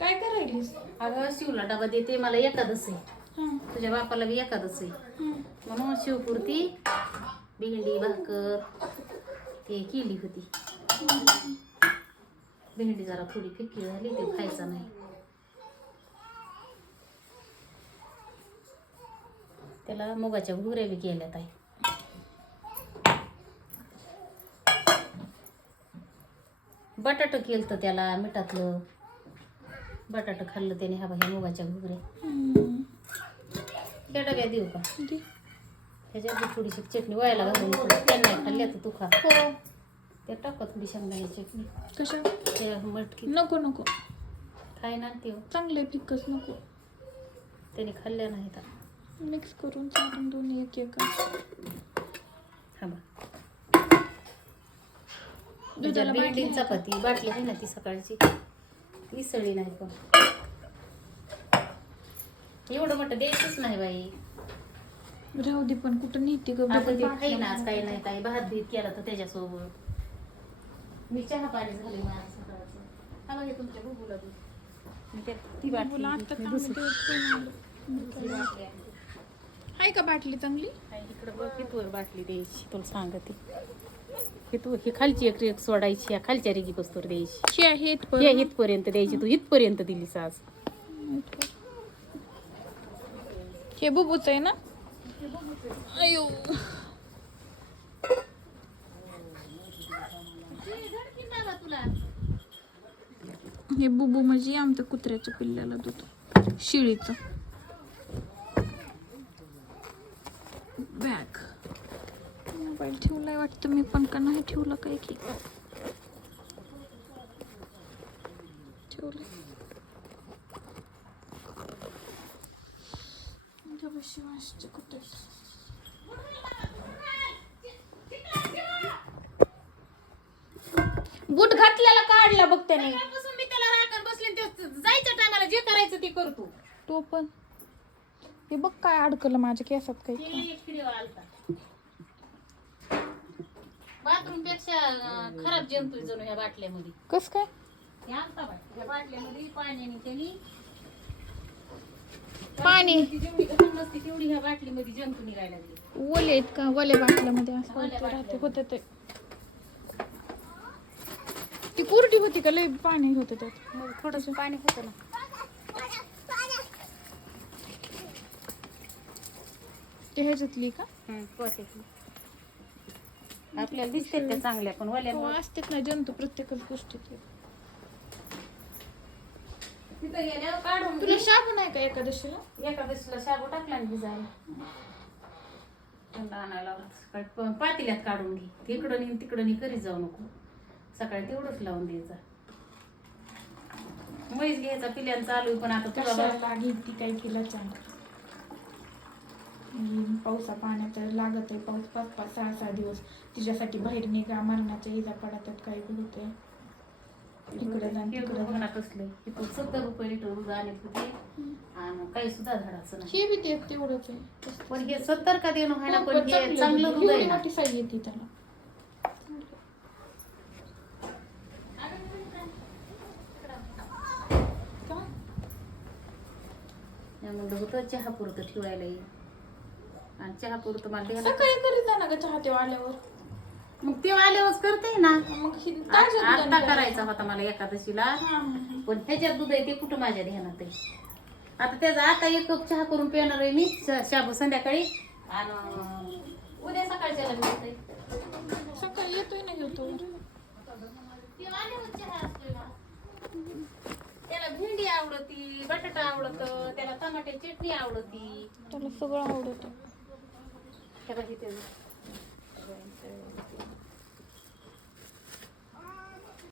काय करायलीस? अगं शिवला डबा देते मला एकादस आहे. हं, तुझ्या बापाला बी एकादस आहे. हं. म्हणून शिवपुरती भेंडी भाकर ते केली होती. भेंडी जरा थोडी फिक्की झाली ते खायचं नाही. त्याला मुगाच्या घुगऱ्या बी केल्यात आहे बटाट केलं त्याला मिठातलं. बटाट खाल्लं त्याने हा ह्या मुगाच्या घुगऱ्या हं. त्या डब्या देऊ का. त्याच्यात थोडीशी चटणी व्हायला घालून त्यांना खाल्ल्या तर तू खा. हो. ते टाका थोडी शेंगदाण्याची चटणी. कशा ते मटकी. नको नको. खाय ना ते. चांगले फिकच नको. त्याने खाल्ल्या नाही तर मिक्स करून चालून दोन्ही एक एक हा बा दुधाला भेंडी? चपाती बाटली आहे ना ती सकाळची. विसळली नाही पण एवढं मोठं द्यायचंच नाही बाई. राहू दे पण कुठं नेते ग आता ते बाटल्या खाईनाच काही नाही काही भात भीत केला तर त्याच्यासोबत. मी चहा पाणी झाले माझं सकाळचं. हा बघा तुमच्या बुबूला दूध. मी ते- ती बाटली बोला आता मी काम दुसरी दुसरी बाटली आणली. आहे का बाटली चांगली? आहे इकडं बघ हितवर बाटली द्यायची तुला सांगते. हितू ही खालची एक रेक सोडायची या खालच्या रेगी पस्तोर द्यायची. हे आहेत पण हे हितपर्यंत द्यायची तू हितपर्यंत दिलीस आज. हे बुबूच आहे ना? अयो. हे बुबू म्हणजे आमच्या कुत्र्याच्या पिल्ल्याला दूध. शिळीचं. बॅग मोबाईल ठेवलाय वाटतं मी पण का नाही ठेवलं काय की? ठेवलं कुठे बूट घातल्याला काढला बघ त्याने. मी त्याला राखण बसले जायच्या टायमाला जे करायचं ते करतो. तो पण. हे बघ काय अडकलं माझ्या केसात काही. अं, खराब जंतू जणू ह्या बाटल्यामध्ये. कस काय? हे ह्या बाटल्यामध्ये पाण्याने त्यांनी पाणी. ती जेवढी घाण नसते तेवढी ह्या बाटलीमध्ये जंतू निघायला लागले. ओले आहेत का ओले बाटल्यामध्ये असं ओल्या होतं राहते बाटल्यामध्ये. होतं ते. ती कुरडी होती का? लय पाणी होतं त्यात. मग थोडस पाणी होतं ना. ते ह्याच्यातली का. आपल्याला दिसते त्या चांगल्या पण वल्या हो असतात ना जंतू प्रत्येकच गोष्टीत. तिथं गेल्यावर काढून तुला शाबू नाही का एकादशीला? एकादशीला शाबू टाकला आणि भिजायला. थंड आणायला लावला. सकाळी प- पातेल्यात काढून घे. तिकडं नी तिकडं नी करीत जाऊ नको. सकाळी तेवढंच लावून द्यायचा म्हैस घ्यायचा पिल्यानं चालू आहे, पण आता तुला कशाला घेतली काय केला चांग पावसा पाण्याचं लागत आहे पाऊस पाच पाच सहा सहा दिवस. तिच्यासाठी बाहेर निघा मरणाच्या इजा पडतात काय होते इकडे जा हे तिकडे बघ ना कसलं इथं सत्तर रुपये लिटर दूध आणत होते. आणि काही सुद्धा झाडाचं नाही. हे बी ते तेवढंच आहे. पण हे सत्तर का देणं व्हायना हो, पण हे चांगलं चांगलं दूध. आहे एवढी ना. मोठी साईज येते त्याला? त्यामुळे होतं चहा पुरतं ठेवायला ये. आणि चहा पुरतं मला सकाळी करीत जा ना ग चहा ते आल्यावर. मग ते आल्यावर करते ना. मग ही आता करायचा होता मला एकादशीला. हा. पण ह्याच्यात दूध आहे ते कुठं माझ्या ध्यानात आहे? आता त्याचा आता एक कप चहा करून पिणार आहे मी श- शाबू संध्याकाळी. आणि उद्या सकाळच्याला देते. सकाळी येतोय ना ते. ना. त्याला भेंडी आवडती बटाटा आवडत त्याला टमाटे चटणी आवडती. त्याला सगळं आवडत. हे बघ इथे.